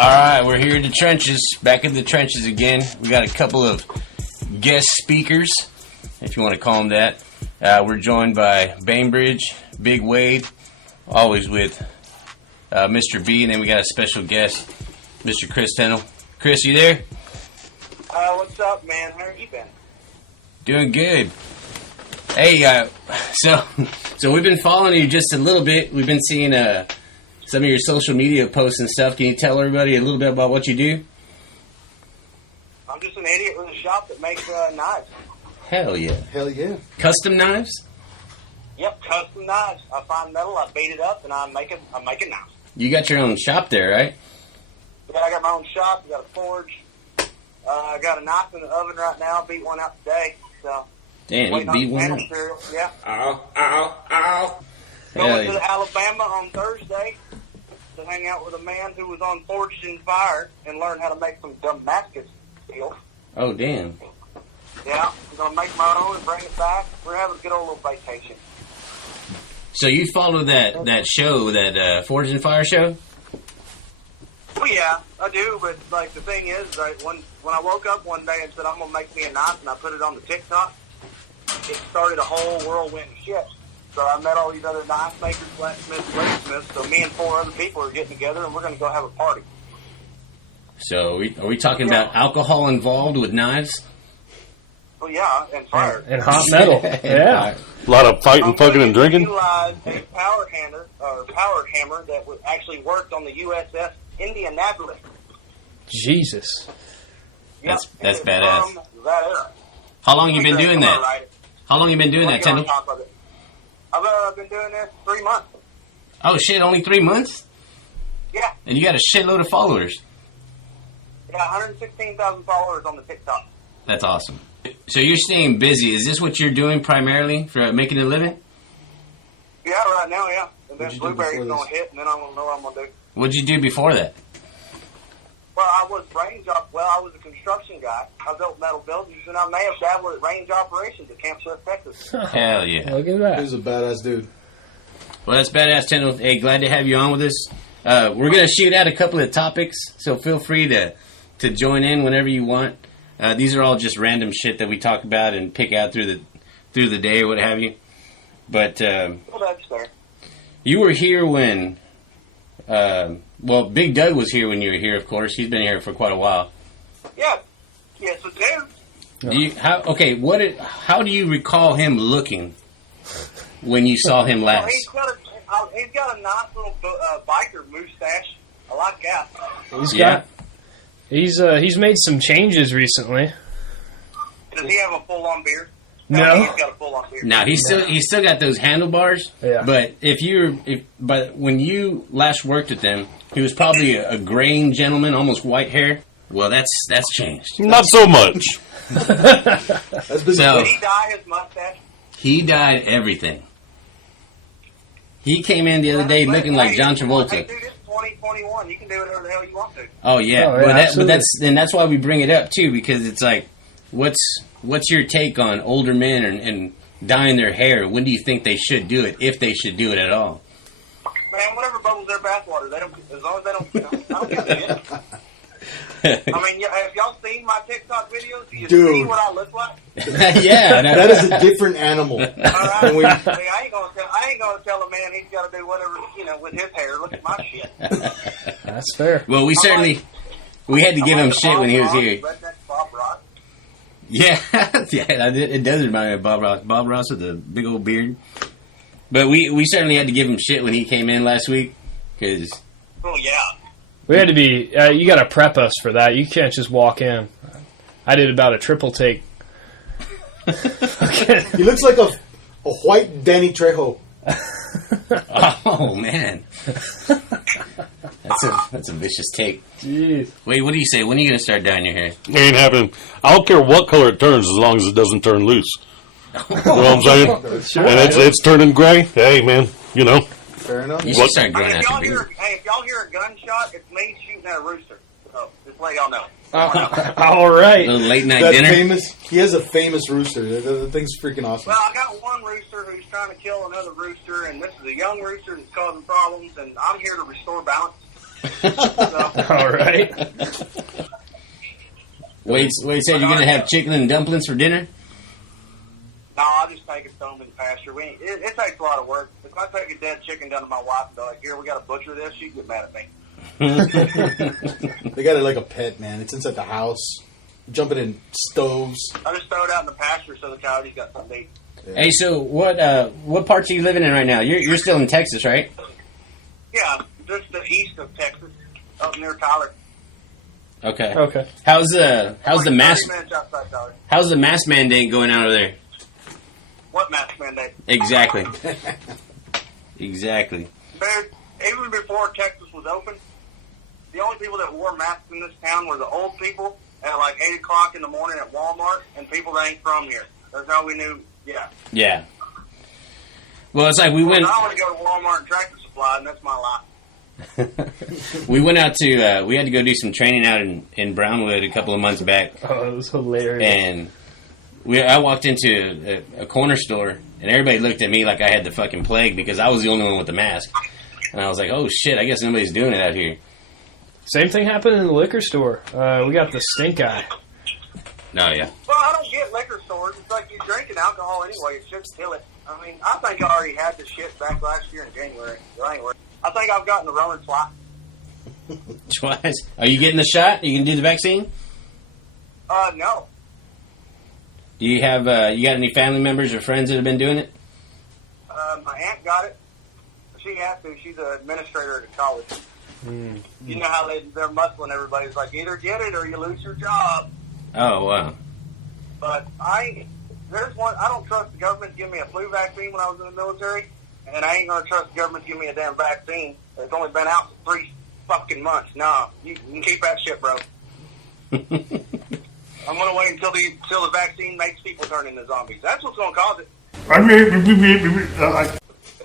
All right, we're here in the trenches, back in the trenches again. We got a couple of guest speakers, if you want to call them that. We're joined by Bainbridge, Big Wade, always with Mr. B, and then we got a special guest, Mr. Chris Tindall. Chris, you there? What's up, man? How you been? Doing good. Hey, so we've been following you just a little bit. We've been seeing some of your social media posts and stuff. Can you tell everybody a little bit about what you do? I'm just an idiot with a shop that makes knives. Hell yeah. Hell yeah. Custom knives? Yep, custom knives. I find metal, I beat it up, and I make a knife. You got your own shop there, right? Yeah, I got my own shop. I got a forge. I got a knife in the oven right now. Beat one out today. So. Damn, you beat one up. Yeah. Ow. Going to Alabama on Thursday to hang out with a man who was on Forged in Fire and learn how to make some Damascus steel. Oh, damn. Yeah, I'm going to make my own and bring it back. We're having a good old little vacation. So you follow that show, that Forged in Fire show? Well, yeah, I do, but like the thing is, when I woke up one day and said I'm going to make me a knife and I put it on the TikTok, it started a whole whirlwind of shit. So I met all these other knife makers, blacksmiths, bladesmiths. So me and 4 other people are getting together, and we're going to go have a party. So are we talking about alcohol involved with knives? Well, yeah, and fire. And hot metal. Yeah. A lot of fighting, fucking, and drinking. We utilized a power hammer that actually worked on the USS Indianapolis. Jesus. That's badass. That era. How long you been doing that? How long you been doing that, Tindall? I've been doing this 3 months. Oh, shit, only 3 months? Yeah. And you got a shitload of followers. I got 116,000 followers on the TikTok. That's awesome. So you're staying busy. Is this what you're doing primarily for making a living? Yeah, right now, yeah. And then Blueberry's going to hit, and then I'm going to know what I'm going to do. What'd you do before that? Well, I was I was a construction guy. I built metal buildings, and I may have dabbled at range operations at Camp Swift, Texas. Hell yeah. Look at that. He's a badass dude. Well, that's badass, Tindall. Hey, glad to have you on with us. We're going to shoot out a couple of topics, so feel free to join in whenever you want. These are all just random shit that we talk about and pick out through the day or what have you. But Well, that's fair. You were here when... well, Big Doug was here when you were here, of course. He's been here for quite a while. Yeah. Yes, it is. How do you recall him looking when you saw him Well, last? he's got a nice little biker mustache. I like that. He's made some changes recently. Does he have a full-on beard? No. He's got a full-on beard. No, he's still got those handlebars. Yeah. But but when you last worked with him, he was probably a graying gentleman, almost white hair. Well, that's changed. Not so much. That's been So Did he dye his mustache? he dyed everything. He came in the other day looking like John Hey, Travolta. dude, it's 2021. You can do whatever the hell you want to. Oh yeah, Oh, yeah, but that's why we bring it up too, because it's like, what's your take on older men and dyeing their hair? When do you think they should do it, if they should do it at all? Man, whatever bubbles their bathwater, as long as they don't, I don't give a shit. I mean, have y'all seen my TikTok videos? Do you see what I look like? Yeah, that is a different animal. All right. I ain't gonna tell a man he's got to do whatever with his hair. Look at my shit. That's fair. Well, we had to give him shit when he was here. Redneck Bob Ross. Yeah, it does remind me of Bob Ross. Bob Ross with a big old beard. But we certainly had to give him shit when he came in last week, because. Oh yeah. We had to be... you got to prep us for that. You can't just walk in. I did about a triple take. Okay. He looks like a white Danny Trejo. Oh man, that's a vicious take. Jeez. Wait, what do you say? When are you gonna start dyeing your hair? It ain't happening. I don't care what color it turns as long as it doesn't turn loose. You know what I'm saying? Sure. And it's turning gray. Hey, man, Fair enough. You should start growing If out your beard. y'all hear a gunshot, it's me shooting at a rooster. So just let y'all know. All A right. little late night That dinner. famous. He has a famous rooster. The thing's freaking awesome. Well, I got one rooster who's trying to kill another rooster, and this is a young rooster that's causing problems, and I'm here to restore balance. So, All right. Wade said you're gonna have chicken and dumplings for dinner. no, I'll just take it, throw them in the pasture. It takes a lot of work. If I take a dead chicken down to my wife and be like, "Here, we got to butcher this," she'd get mad at me. They got it like a pet, man. It's inside the house, jumping in stoves. I just throw it out in the pasture so the coyotes got something to eat. Hey, so what parts are you living in right now? You're still in Texas, right? Yeah, just the east of Texas, up near Tyler. Okay. Okay. How's the mask 30 minutes outside Tyler. how's the mask mandate going out over there? What mask mandate? Exactly. Exactly. Dude, even before Texas was open, the only people that wore masks in this town were the old people at like 8 o'clock in the morning at Walmart and people that ain't from here. That's how we knew, yeah. Yeah. Well, it's like we went. I want to go to Walmart and Tractor Supply, and that's my life. We went out to we had to go do some training out in Brownwood a couple of months back, Oh, it was hilarious. and I walked into a corner store, and everybody looked at me like I had the fucking plague because I was the only one with the mask, and I was like, oh shit, I guess nobody's doing it out here. Same thing happened in the liquor store. We got the stink eye. No, yeah. Well, I don't get liquor stores. It's like you're drinking alcohol anyway. It should kill it. I mean, I think I already had this shit back last year in January. I think I've gotten the Roman twice. Twice. Are you getting the shot? You can do the vaccine? No. Do you have you got any family members or friends that have been doing it? My aunt got it. She has to. She's an administrator at college. You know how they're muscling everybody. It's like, either get it or you lose your job. Oh wow. But there's one, I don't trust the government to give me a flu vaccine when I was in the military, and I ain't going to trust the government to give me a damn vaccine. It's only been out for 3 fucking months. Nah, you can keep that shit, bro. I'm going to wait until the vaccine makes people turn into zombies. That's what's going to cause it.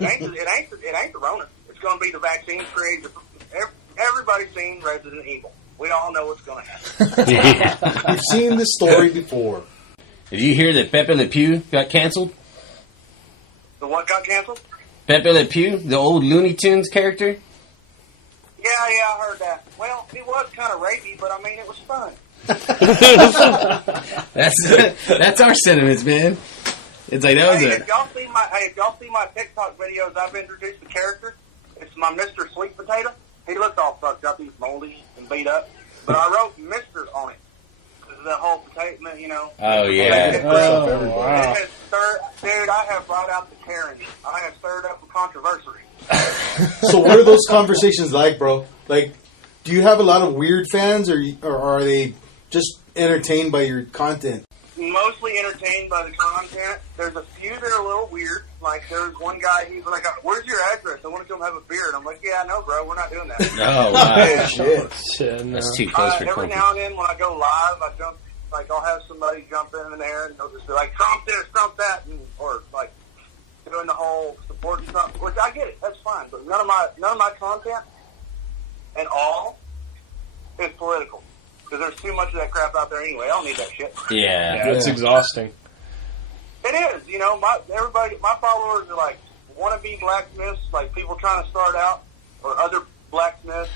It ain't the Rona. It's going to be the vaccine created. Everybody's seen Resident Evil. We all know what's going to happen. We've seen this story before. Did you hear that Pepe Le Pew got canceled? The what got canceled? Pepe Le Pew, the old Looney Tunes character? Yeah, I heard that. Well, it was kind of rapey, but I mean, it was fun. That's our sentiments, man. It's like that was Hey, it. if y'all see my TikTok videos, I've introduced the character. It's my Mr. Sweet Potato. He looked all fucked up. He's moldy and beat up. But I wrote Mr. on it. Because of the whole potato, you know. Oh yeah. Oh, wow. Dude, I have brought out the Karen. I have stirred up a controversy. So what are those conversations like, bro? Like, do you have a lot of weird fans, or are they just entertained by your content? Mostly entertained by the content. There's a few that are a little weird. Like, there's one guy, he's like, "Where's your address? I want to come have a beer." And I'm like, "Yeah, I know, bro. We're not doing that." Oh wow. Oh, shit. Shit, no. That's too close for Every comfort. now and then when I go live, I'll have somebody jump in there and they'll just be like, "Trump this, Trump that," or like doing the whole supporting Trump, which I get it, that's fine. But none of my content at all is political because there's too much of that crap out there anyway. I don't need that shit. Yeah. It's exhausting. It is, you know. My followers are like wannabe blacksmiths, like people trying to start out, or other blacksmiths.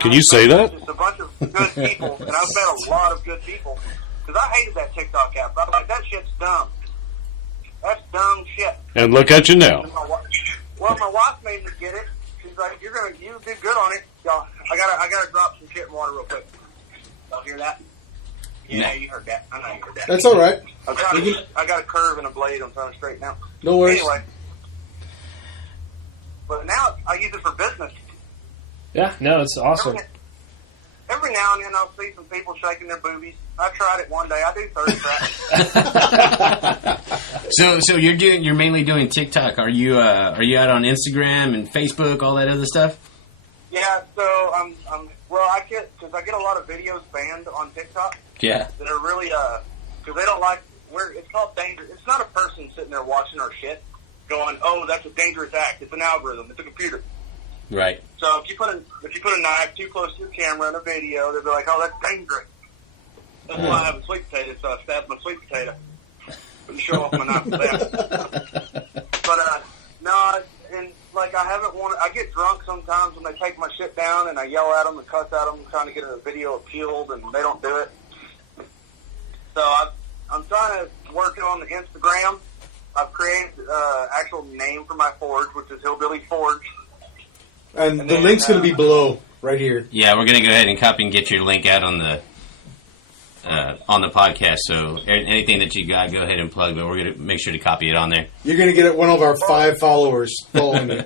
Can you say that? Just a bunch of good people, and I've met a lot of good people. Because I hated that TikTok app. I'm like, that shit's dumb. That's dumb shit. And look at you now. Well, my wife made me get it. She's like, you did good on it. Y'all, I gotta drop some shit in water real quick. Y'all hear that? Yeah, you heard that. I know you heard that. That's all right. I got a curve and a blade I'm trying to straighten out. No worries. Anyway. But now I use it for business. Yeah, no, it's awesome. Every now and then I'll see some people shaking their boobies. I tried it one day. I do thirst traps. So you're mainly doing TikTok. Are you out on Instagram and Facebook, all that other stuff? Yeah, so I get a lot of videos banned on TikTok. Yeah. That are really because they don't like it's called danger. It's not a person sitting there watching our shit going, "Oh, that's a dangerous act." It's an algorithm. It's a computer. Right. So if you put a knife too close to your camera in a video, they'll be like, "Oh, that's dangerous." That's why I have a sweet potato. So I stabbed my sweet potato. Couldn't show off my knife for that. But no, and like, I haven't wanted. I get drunk sometimes when they take my shit down, and I yell at them and cuss at them, trying to get a video appealed, and they don't do it. So I'm trying to work on the Instagram. I've created actual name for my forge, which is Hillbilly Forge. And the link's going to be below, right here. Yeah, we're going to go ahead and copy and get your link out on the podcast. So anything that you got, go ahead and plug. But we're going to make sure to copy it on there. You're going to get one of our 5 followers following you.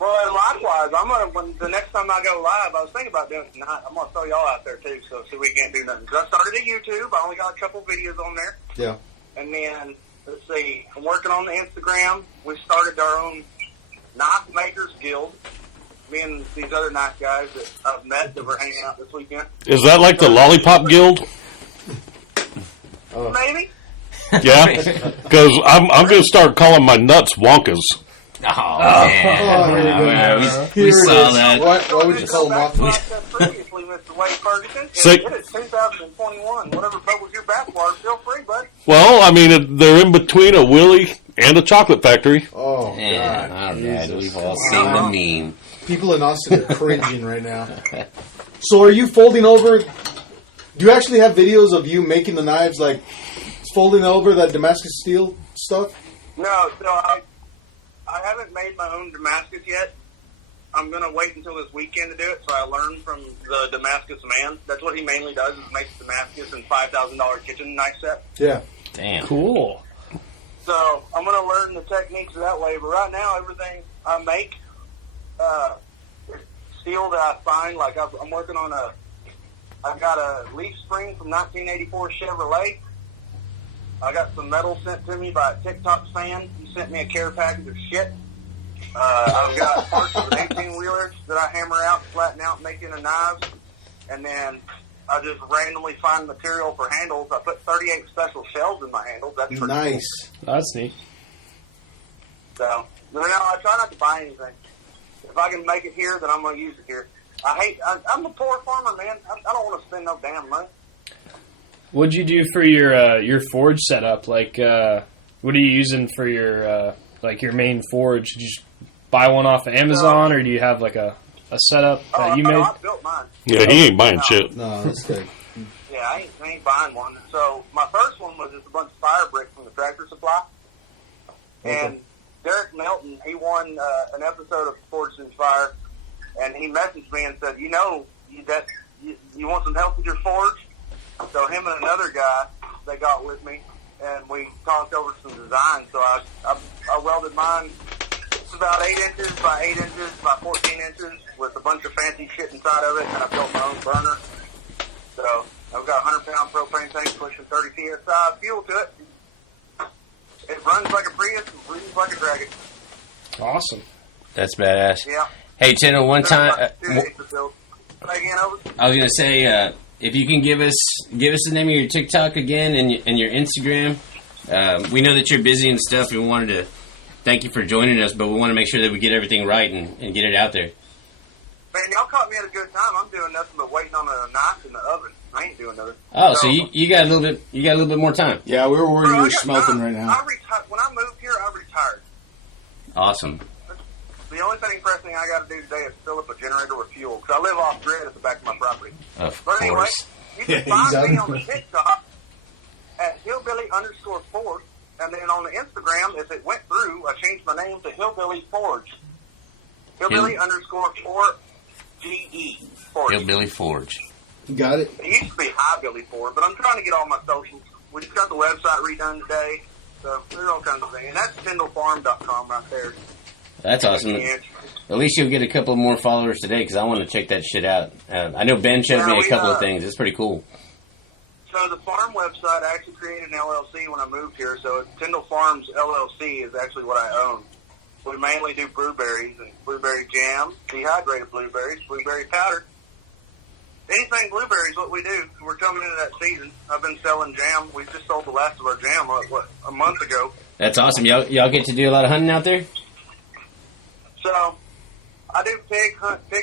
Well, and likewise, when the next time I go live, I was thinking about doing it tonight. I'm going to throw y'all out there, too, so we can't do nothing. Because I started at YouTube. I only got a couple videos on there. Yeah. And then, let's see, I'm working on the Instagram. We started our own Knife Makers Guild. Me and these other nice guys that I've met that were hanging out this weekend. Is that like the Lollipop Guild? Maybe. Yeah? Because I'm going to start calling my nuts Wonkas. Oh, man. We saw that. Why would you call them off? Previously, Mr. Wade Ferguson. Sick. It is 2021. Whatever bubbles your bathwater, feel free, bud. Well, I mean, they're in between a Willie and a chocolate factory. Oh, Yeah, God. all right. We've all seen the meme. People in Austin are cringing right now. So are you folding over? Do you actually have videos of you making the knives, like folding over that Damascus steel stuff? No, so I haven't made my own Damascus yet. I'm going to wait until this weekend to do it, so I learn from the Damascus man. That's what he mainly does, is makes Damascus and $5,000 kitchen knife set. Yeah. Damn. Cool. So I'm going to learn the techniques that way. But right now, everything I make, steel that I find, like I'm working on I've got a leaf spring from 1984 Chevrolet. I got some metal sent to me by a TikTok fan. He sent me a care package of shit. I've got parts of an 18-wheeler that I hammer out, flatten out, making the knives. And then I just randomly find material for handles. I put 38 special shells in my handles. That's pretty Nice. cool. That's neat. So, I try not to buy anything. If I can make it here, then I'm going to use it here. I'm a poor farmer, man. I don't want to spend no damn money. What'd you do for your forge setup? Like, what are you using for your your main forge? Did you just buy one off of Amazon, or do you have like a setup that you made? I built mine. Yeah, he ain't buying shit. No, that's good. Yeah, I ain't buying one. So my first one was just a bunch of fire bricks from the Tractor Supply. And Derek Melton, he won an episode of Forged in Fire, and he messaged me and said, you want some help with your forge? So him and another guy, they got with me, and we talked over some designs. So I welded mine. It's about 8 inches by 8 inches by 14 inches with a bunch of fancy shit inside of it, and I built my own burner. So I've got a 100-pound propane tank pushing 30 PSI fuel to it. It runs like a Prius and breathes like a dragon. Awesome. That's badass. Yeah. Hey, Tindall, one time, I was going to say, if you can give us the name of your TikTok again and your Instagram. We know that you're busy and stuff, and we wanted to thank you for joining us, but we want to make sure that we get everything right and get it out there. Man, y'all caught me at a good time. I'm doing nothing but waiting on a knife in the oven. I ain't doing nothing. Oh, so you got a little bit more time. Yeah, we were worried Bro, you I were got smelting time. right now. When I moved here, I retired. Awesome. The only pressing I got to do today is fill up a generator with fuel, because I live off grid at the back of my property. Of But anyway, course. you can find me on the TikTok at Hillbilly_Forge, and then on the Instagram, if it went through, I changed my name to Hillbilly Forge. Hillbilly_4GE Forge. Hillbilly Forge. You got it? It used to be Highbilly Forge, but I'm trying to get all my socials. We just got the website redone today, so there's all kinds of things. And that's TindallFarm.com right there. That's awesome. At least you'll get a couple more followers today, because I want to check that shit out. I know Ben showed me a couple of things. It's pretty cool. So the farm website, I actually created an LLC when I moved here. So Tindall Farms LLC is actually what I own. We mainly do blueberries and blueberry jam, dehydrated blueberries, blueberry powder. Anything blueberries, what we do. We're coming into that season. I've been selling jam. We just sold the last of our jam, a month ago. That's awesome. Y'all get to do a lot of hunting out there? So I do pig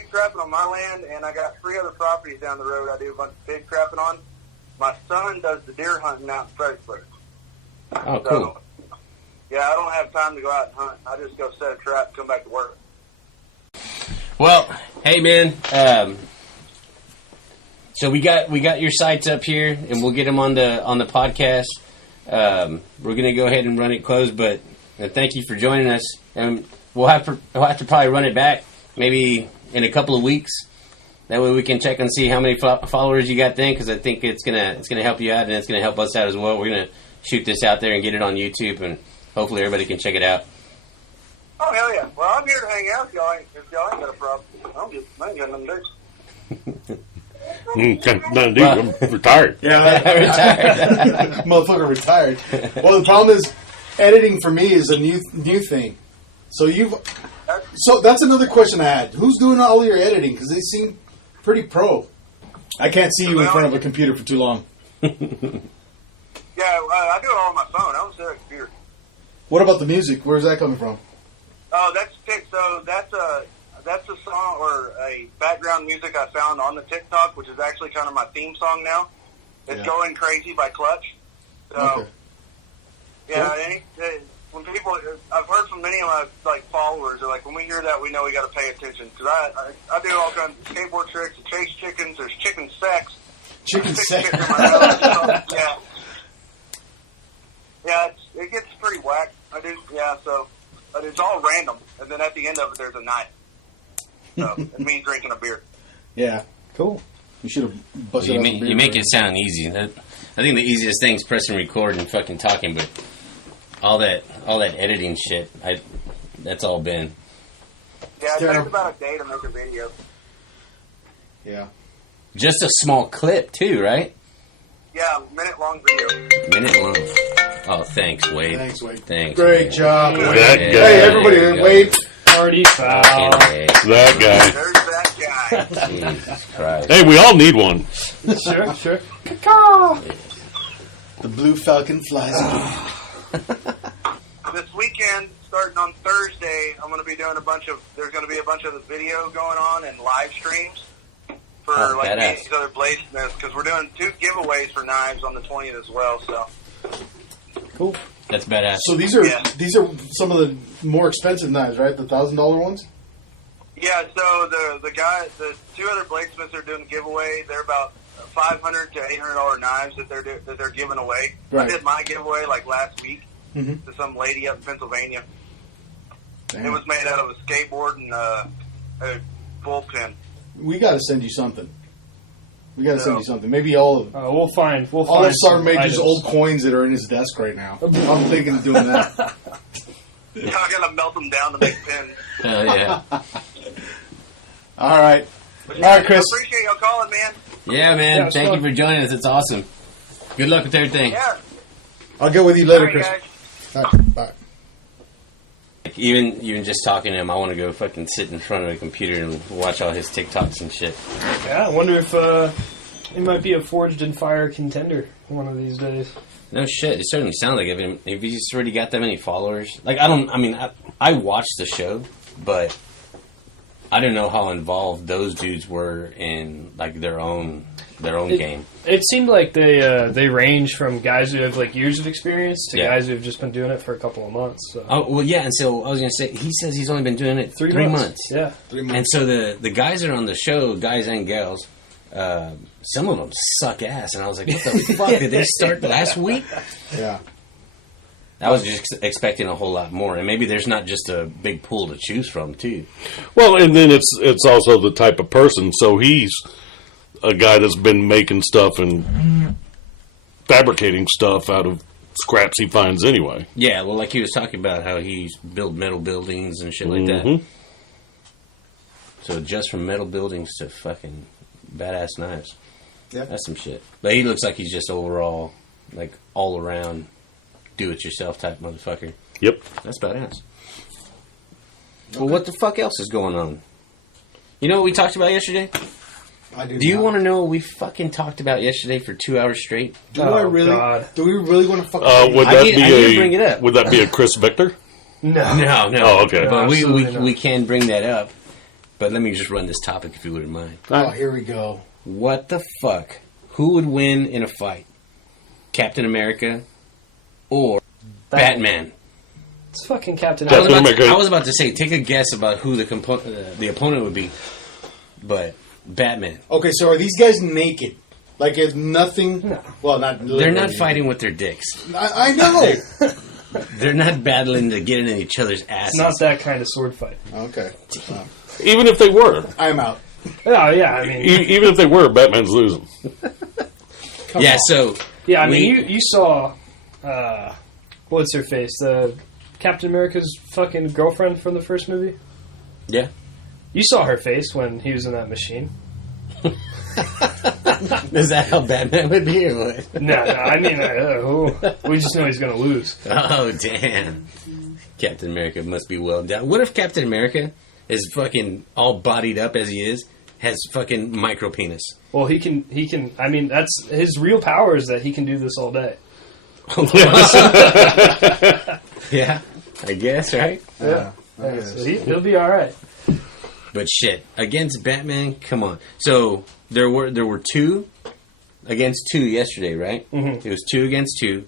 trapping on my land, and I got 3 other properties down the road I do a bunch of pig trapping on. My son does the deer hunting out in Fredericksburg. Oh, cool. So, yeah, I don't have time to go out and hunt. I just go set a trap and come back to work. Well, hey man. So we got your sites up here, and we'll get them on the podcast. We're gonna go ahead and run it closed, but thank you for joining us. And we'll have to probably run it back maybe in a couple of weeks. That way we can check and see how many followers you got then, because I think it's gonna help you out, and it's gonna help us out as well. We're gonna shoot this out there and get it on YouTube, and hopefully everybody can check it out. Oh, hell yeah. Well, I'm here to hang out if y'all ain't got a problem. I ain't got nothing to do. Nothing to do. I'm retired. Yeah, Retired. motherfucker retired. Well, the problem is, editing for me is a new thing. So that's another question I had. Who's doing all your editing? Because they seem pretty pro. I can't see you in front of a computer for too long. Yeah, I do it all on my phone. I don't sit at a computer. What about the music? Where's that coming from? Oh, that's a song or a background music I found on the TikTok, which is actually kind of my theme song now. It's Going Crazy by Clutch. So, Okay. yeah, when people, I've heard from many of my followers, they're like, when we hear that, we know we got to pay attention, because I do all kinds of skateboard tricks, chase chickens. There's chicken sex. Chicken sex. Yeah, it gets pretty whack. I do, so but it's all random, and then at the end of it, there's a knife. So it means drinking a beer. Yeah, cool. You should have busted out the beer. You make it sound easy. I think the easiest thing is pressing record and fucking talking, but all that editing shit, that's all been. Yeah, it takes about a day to make a video. Yeah. Just a small clip too, right? Yeah, minute-long video. Minute long. Oh, thanks, Wade. Thanks, Wade. Thanks. Great Wade. job, Wade. That guy. Hey, everybody, Wade. Party foul. Fucking That guy. There's that guy. A. Jesus Christ. Hey, we all need one. Sure. The Blue Falcon flies again. This weekend, starting on Thursday, I'm going to be doing there's going to be a bunch of the video going on and live streams for me and these other bladesmiths, because we're doing 2 giveaways for knives on the 20th as well, so. Cool. That's badass. So these are some of the more expensive knives, right? The $1,000 ones? Yeah, so the 2 other bladesmiths are doing a giveaway. They're about $500 to $800 knives that they're giving away. Right. I did my giveaway last week Mm-hmm. to some lady up in Pennsylvania. Damn. It was made out of a skateboard and a bullpen. We got to send you something. Maybe all of We'll find. all of Sergeant Major's items. old coins that are in his desk right now. I'm thinking of doing that. I gotta melt them down to make pins. Hell yeah. All right. But All right, Chris. I appreciate y'all calling, man. Yeah, man. Yeah, Thank fun. you for joining us. It's awesome. Good luck with everything. Yeah. I'll get with you later, All right, Chris. guys. All right, bye. Even just talking to him, I want to go fucking sit in front of a computer and watch all his TikToks and shit. Yeah, I wonder if he might be a forged in fire contender one of these days. No shit. It certainly sounds like it. If he's already got that many followers, I watched the show, but I don't know how involved those dudes were in their own game. It seemed like they range from guys who have years of experience to Yeah. guys who have just been doing it for a couple of months. So. Oh well, yeah. And so I was gonna say, he says he's only been doing it 3 months. Yeah. 3 months. And so the guys that are on the show, guys and gals, some of them suck ass, and I was like, what the fuck? Did they start last week? Yeah. I was just expecting a whole lot more, and maybe there's not just a big pool to choose from, too. Well, and then it's also the type of person. So he's a guy that's been making stuff and fabricating stuff out of scraps he finds anyway. Yeah, well, like he was talking about how he built metal buildings and shit like that. Mhm. So just from metal buildings to fucking badass knives. Yeah. That's some shit. But he looks like he's just overall, all around, do-it-yourself type motherfucker. Yep. That's badass. Well, what the fuck else is going on? You know what we talked about yesterday? I do. Do you not. want to know what we fucking talked about yesterday for 2 hours straight? Do I Oh, really? God. Do we really want to fucking? Would I that need be to bring it up. Would that be a Chris Victor? No. No. Oh, okay. No, But absolutely not. we can bring that up. But let me just run this topic if you wouldn't mind. Oh, here we go. What the fuck? Who would win in a fight? Captain America or Batman? It's fucking Captain I was, America. about to, I was about to say, take a guess about who the opponent would be, but Batman. Okay, so are these guys naked? Like it's nothing. No. Well, not. They're not fighting with their dicks. I know. They're not battling to get in each other's asses. It's not that kind of sword fight. Okay. Even if they were. I'm out. Oh, yeah, I mean... Even if they were, Batman's losing. Yeah, on. so... Yeah, I mean, you saw... what's her face? Captain America's fucking girlfriend from the first movie? Yeah. You saw her face when he was in that machine. Is that how Batman would be, or what? No, I mean, we just know he's going to lose. Oh, damn. Captain America must be well down. What if Captain America is fucking all bodied up as he is, has fucking micro penis? Well, he can, I mean, that's his real power is that he can do this all day. Yeah, I guess, right? Yeah. So he'll be all right. But shit, against Batman, come on. So there were 2 against 2 yesterday, right? Mm-hmm. It was 2 against 2.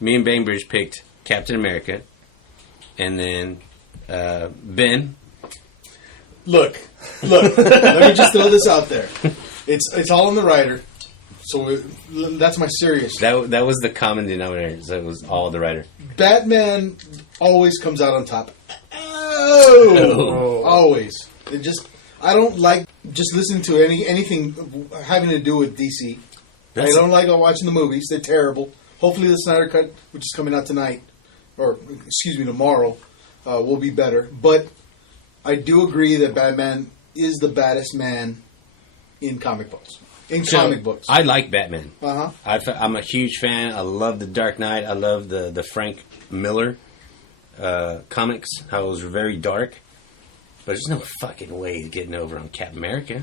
Me and Bainbridge picked Captain America, and then Ben. Look. Let me just throw this out there. It's all on the writer. So that's my serious. That was the common denominator. So it was all the writer. Batman always comes out on top. Oh. Always. I don't like just listening to anything having to do with DC. I don't like watching the movies. They're terrible. Hopefully the Snyder Cut, which is coming out tonight, or excuse me, tomorrow, will be better. But I do agree that Batman is the baddest man in comic books. Comic books. I like Batman. Uh-huh. I'm a huge fan. I love The Dark Knight. I love the Frank Miller comics. How it was very dark. But there's no fucking way he's getting over on Captain America.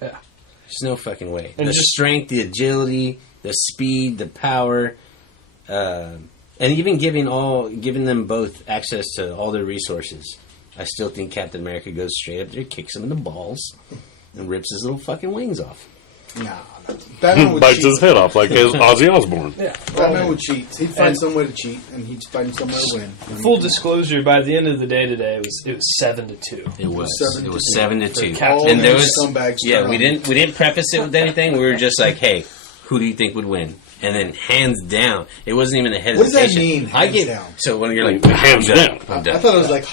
Yeah. There's no fucking way. And the strength, the agility, the speed, the power, and even giving them both access to all their resources. I still think Captain America goes straight up there, kicks him in the balls, and rips his little fucking wings off. No. Batman would Bites cheat. his head off like Ozzy Osbourne. Yeah. Batman would cheat. He'd find some way to cheat, and he'd find some way to win. Full disclosure, by the end of the day today, it was 7-2. It was 7-2. 7-2. All And there these was scumbags yeah. turn We on. didn't preface it with anything. We were just like, hey, who do you think would win? And then hands down, it wasn't even a hesitation. What does that mean, hands down? So when you're like Hands I'm down. I'm done. I thought it was like,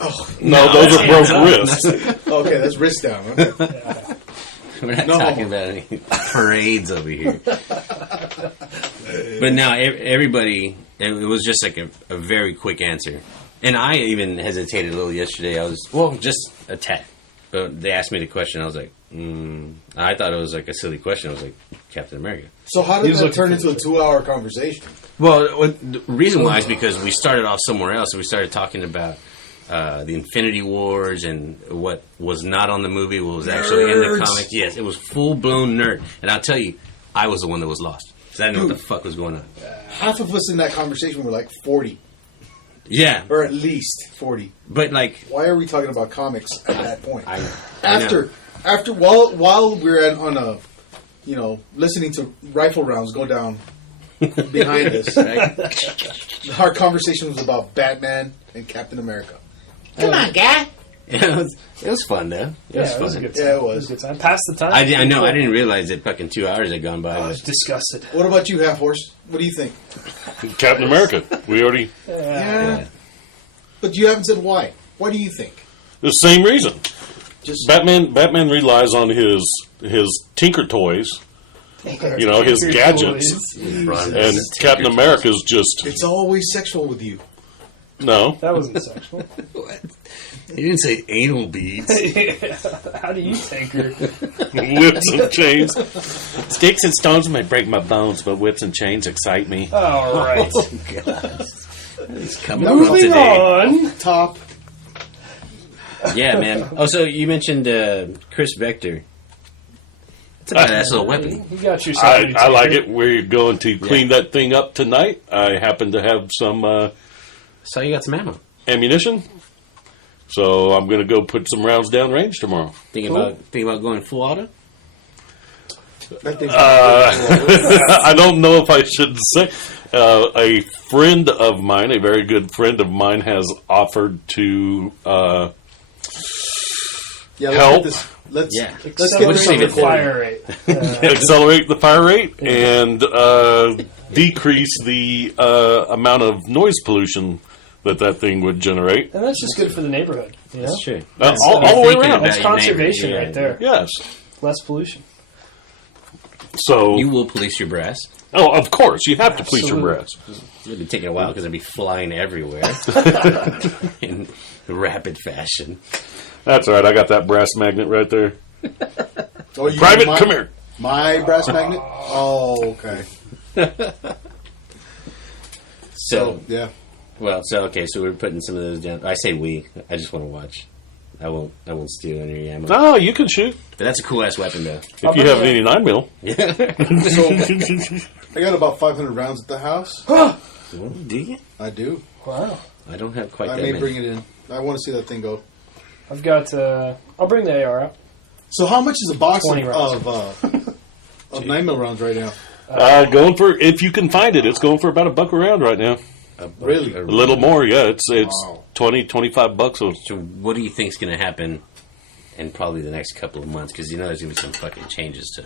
oh. No, those are broken wrists. Okay, that's wrist down. Okay. We're not No. talking about any parades over here. But no, everybody, it was just like a very quick answer. And I even hesitated a little yesterday. I was, just a tad. But they asked me the question. I was like, I thought it was like a silly question. I was like, Captain America. So how He did was that looking turn for into a 2-hour conversation? Well, the reason why is because we started off somewhere else. And we started talking about the Infinity Wars and what was not on the movie, what was actually in the Nerds. comics. Yes, it was full-blown nerd. And I'll tell you, I was the one that was lost. Because I didn't know what the fuck was going on. Half of us in that conversation were like 40, Yeah, or at least 40. but like... Why are we talking about comics at that point? I After while we're on a, listening to rifle rounds go down behind us, right? Our conversation was about Batman and Captain America. Come on, guy. It was fun, though. It was Yeah, fun. it was a good time. Yeah, it was. a good time. Pass the time. I know. I didn't realize that fucking 2 hours had gone by. I was disgusted. What about you, Half Horse? What do you think? Captain America. We already... Yeah. But you haven't said why. Why do you think? The same reason. Just Batman relies on his tinker toys, his gadgets. And Captain America's just... it's always sexual with you. No. That wasn't sexual. What? You didn't say anal beads. How do you tinker? Whips and chains. Sticks and stones might break my bones, but whips and chains excite me. All right. It's coming up Moving today. on. Top. Yeah, man. Oh, so you mentioned Chris Vector. It's a badass little weapon. You got yourself. a new I like tinker. it. We're going to clean that thing up tonight. I happen to have some So you got some ammo. ammunition. So I'm going to go put some rounds down range tomorrow. Thinking about going full auto. That thing's I don't know if I should say. A friend of mine, a very good friend of mine, has offered to help. Let's Let's get accelerate this on the recording. fire rate. Accelerate the fire rate and decrease the amount of noise pollution that thing would generate. And that's just good for the neighborhood. You know? That's true. All the way thinking around. about That's your conservation neighbor, yeah. right there. Yes. Less pollution. So, You will police your brass. oh, of course, you have to police your Absolutely. brass. It'll be taking a while because it'll be flying everywhere in rapid fashion. That's all right. I got that brass magnet right there. Oh, you Private, my, come here. My brass magnet? Oh, okay. So, Yeah. okay, so we're putting some of those down. I say we. I just want to watch. I won't steal any ammo. No, you can shoot But that's a cool ass weapon, though. if you have an 89 mil. I got about 500 rounds at the house. Do you? I do. Wow. I don't have quite I that may many. bring it in. I want to see that thing go. I've got. I'll bring the AR out. So how much is a box 20 rounds. of 9mm rounds right now? Going for, if you can find it, it's going for about $1 a round right now. Really? A little more, yeah. It's Wow. 20, 25 bucks. So So what do you think's going to happen in probably the next couple of months? Because you know there's going to be some fucking changes to.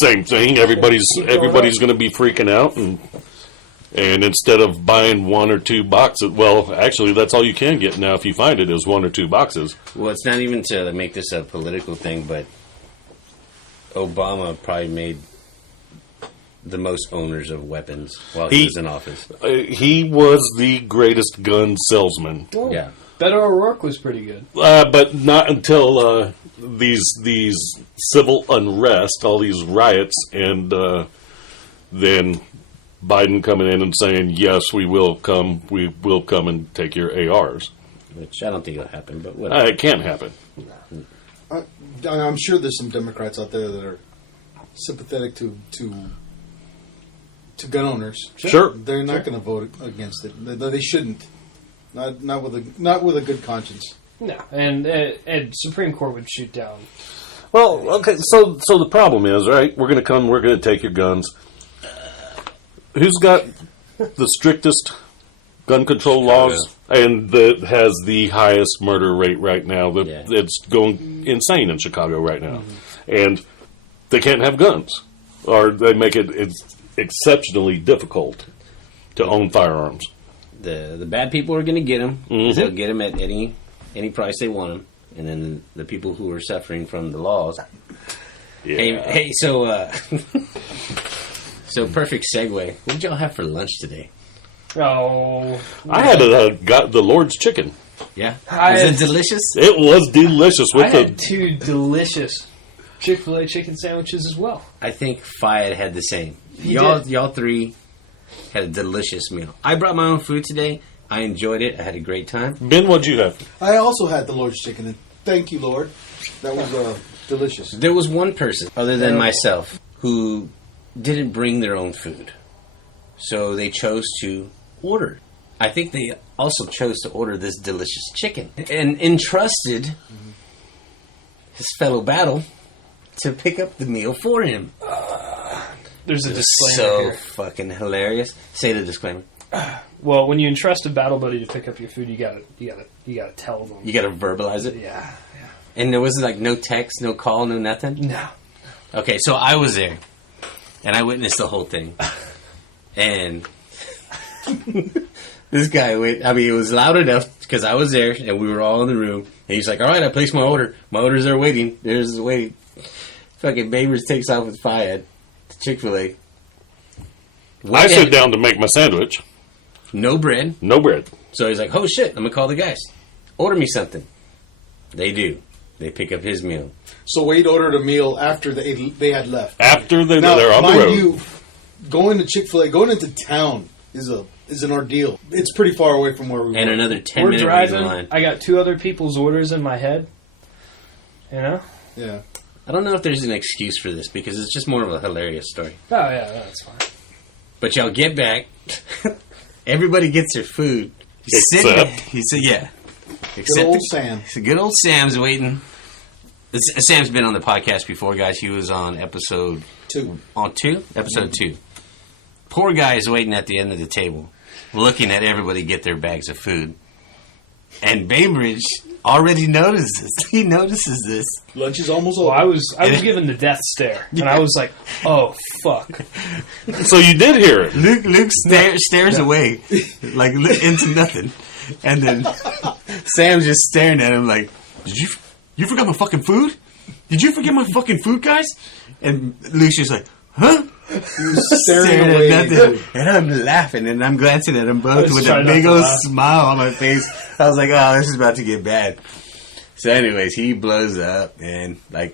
same thing. Everybody's going to be freaking out, and instead of buying 1 or 2 boxes, well, actually, that's all you can get now if you find it is 1 or 2 boxes. Well, it's not even to make this a political thing, but Obama probably made the most owners of weapons while he was in office. He was the greatest gun salesman, Well, Yeah. Beto O'Rourke was pretty good. but not until these civil unrest, all these riots, and then Biden coming in and saying, "Yes, we will come and take your ARs." Which I don't think it'll happen, but whatever. It can't happen. I'm sure there's some Democrats out there that are sympathetic to gun owners. Sure. They're not going to vote against it. They shouldn't. Not with a good conscience. No, and Supreme Court would shoot down. Well, okay, so the problem is, right, we're going to take your guns. Who's got the strictest gun control laws and that has the highest murder rate right now? It's going insane in Chicago right now. And they can't have guns, or they make it's exceptionally difficult to own firearms. The bad people are going to get them. They'll get them at any price they want them. And then the people who are suffering from the laws. Yeah. Hey, so so perfect segue. What did y'all have for lunch today? Oh, I had got the Lord's chicken. Yeah, I was had- it delicious? It was delicious I with had the 2 delicious Chick-fil-A chicken sandwiches as well. I think Fayed had the same. He Y'all 3 had a delicious meal. I brought my own food today. I enjoyed it. I had a great time. Ben. What'd you have? I also had the Lord's chicken, and thank you, Lord. That was delicious. There was one person, other than myself, who didn't bring their own food. So they chose to order. I think they also chose to order this delicious chicken and entrusted his fellow battle to pick up the meal for him. There's a disclaimer So here. fucking hilarious. Say the disclaimer. Well, when you entrust a battle buddy to pick up your food, you gotta tell them. You got to verbalize it. Yeah. And there was like no text, no call, no nothing. No. Okay, so I was there, and I witnessed the whole thing. And this guy went. I mean, it was loud enough because I was there, and we were all in the room. And he's like, "All right, I placed my order. My orders are waiting. There's the wait." Fucking Babers takes off with Fayed to Chick-fil-A. I sit down to make my sandwich. No bread. No bread. So he's like, "Oh shit, I'm gonna call the guys. Order me something." They do. They pick up his meal. So Wade ordered a meal after they had left. After they're Now, on the mind road. you, going to Chick-fil-A, going into town is an ordeal. It's pretty far away from where we And were. another 10 We're minute driving. line. I got 2 other people's orders in my head. You know? Yeah. I don't know if there's an excuse for this because it's just more of a hilarious story. Oh yeah, that's fine. But y'all get back. Everybody gets their food. He's Except- sitting there. He said, "Yeah." Good old Sam. Good old Sam's waiting. Sam's been on the podcast before, guys. He was on episode 2. On 2? Episode 2. Poor guy is waiting at the end of the table, looking at everybody get their bags of food. And Bainbridge already notices. He notices this. Lunch is almost over. Well, I was given the death stare, and I was like, "Oh fuck!" So you did hear it. Luke stares away, like into nothing, and then Sam's just staring at him like, "Did you forgot my fucking food? Did you forget my fucking food, guys?" And Luke's just like, "Huh?" He was staring away. at nothing, and I'm laughing, and I'm glancing at them both with a big old smile on my face. I was like, "Oh, this is about to get bad." So, anyways, he blows up, and I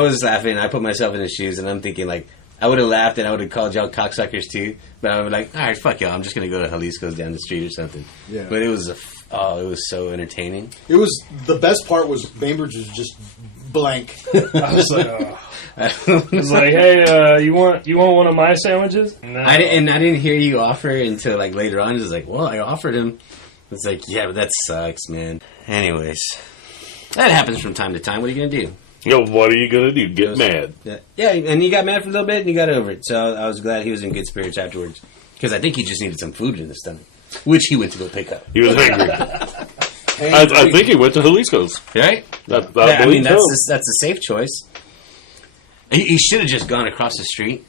was laughing. I put myself in his shoes, and I'm thinking, like, I would have laughed, and I would have called y'all cocksuckers too. But I was like, all right, fuck y'all. I'm just gonna go to Jalisco's down the street or something. Yeah. But it was it was so entertaining. It was the best part was Bainbridge was just blank. I was like, oh. I was like, "Hey, you want one of my sandwiches?" No. I didn't hear you offer until like later on. It was like, well, I offered him. It's like, yeah, but that sucks, man. Anyways, that happens from time to time. What are you gonna do? What are you going to do? Get mad. Yeah, and you got mad for a little bit, and you got over it. So I was glad he was in good spirits afterwards. Because I think he just needed some food in his stomach, which he went to go pick up. He was angry. I think he went to Jalisco's. Right? That's a safe choice. He should have just gone across the street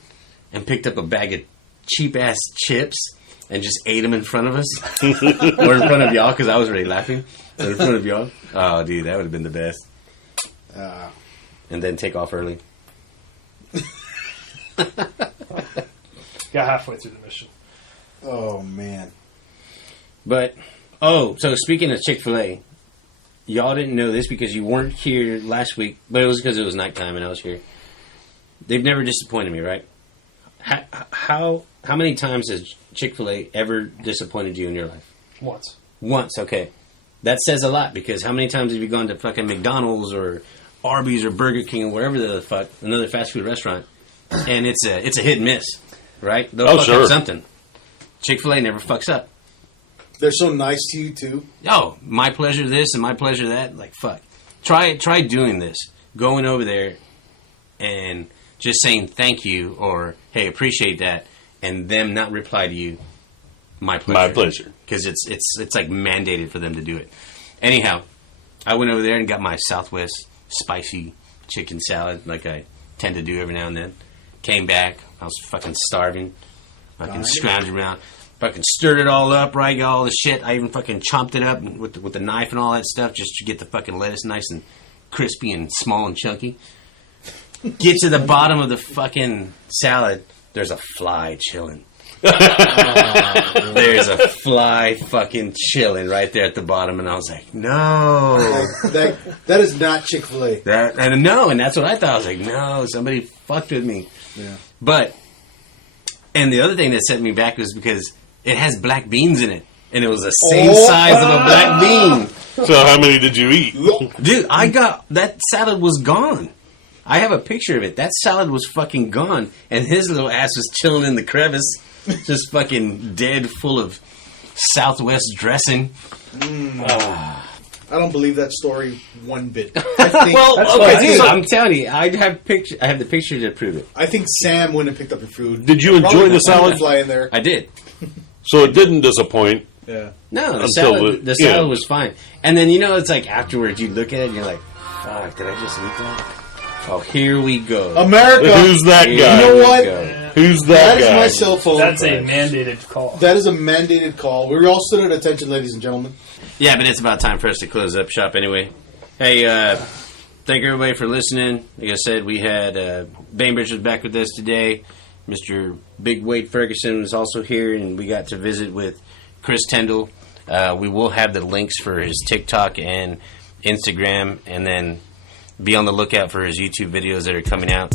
and picked up a bag of cheap-ass chips and just ate them in front of us. Or in front of y'all, because I was already laughing. Or in front of y'all. Oh, dude, that would have been the best. And then take off early. Got halfway through the mission. Oh man! But so speaking of Chick-fil-A, y'all didn't know this because you weren't here last week, but it was because it was nighttime and I was here. They've never disappointed me, right? How many times has Chick-fil-A ever disappointed you in your life? Once, okay. That says a lot because how many times have you gone to fucking McDonald's or Arby's or Burger King or whatever the fuck, another fast food restaurant, and it's a hit and miss, right? They'll fuck up something. Chick-fil-A never fucks up. They're so nice to you too. Oh, my pleasure this and my pleasure that. Like, fuck. Try doing this. Going over there and just saying thank you or hey, appreciate that, and them not reply to you. My pleasure. My pleasure. Because it's like mandated for them to do it. Anyhow, I went over there and got my Southwest spicy chicken salad like I tend to do every now and then. Came back. I was fucking starving. Fucking scrounged around. Fucking stirred it all up, right? Got all the shit. I even fucking chomped it up with the knife and all that stuff just to get the fucking lettuce nice and crispy and small and chunky. Get to the bottom of the fucking salad. There's a fly chilling. There's a fly fucking chilling right there at the bottom, and I was like, no. That is not Chick-fil-A. And that's what I thought. I was like, no, somebody fucked with me. Yeah. But, and the other thing that set me back was because it has black beans in it, and it was the same size of a black bean. So how many did you eat? Dude, that salad was gone. I have a picture of it. That salad was fucking gone, and his little ass was chilling in the crevice. Just fucking dead, full of Southwest dressing. I don't believe that story one bit. Dude, I'm telling you, I have the picture to prove it. I think Sam went and picked up your food. Did you enjoy the salad? Fly in there. I did. So it didn't disappoint. Yeah. No, the salad was fine. And then it's like afterwards, you look at it and you're like, "Fuck, did I just eat that?" Oh, here we go. America. Who's that guy? You know what? Who's that guy? That is my cell phone. That's a mandated call. That is a mandated call. We all stood at attention, ladies and gentlemen. Yeah, but it's about time for us to close up shop anyway. Hey, thank everybody for listening. Like I said, we had Bainbridge was back with us today. Mr. Big Wade Ferguson was also here, and we got to visit with Chris Tindall. We will have the links for his TikTok and Instagram, and then be on the lookout for his YouTube videos that are coming out.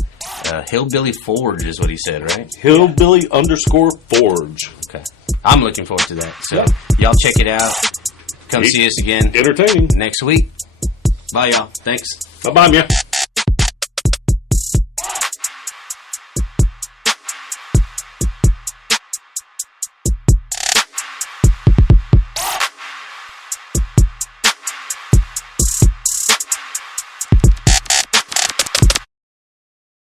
Hillbilly Forge is what he said, right? Hillbilly_Forge. Okay. I'm looking forward to that. So, y'all check it out. Come see us again Entertaining. next week. Bye, y'all. Thanks. Bye-bye, yeah.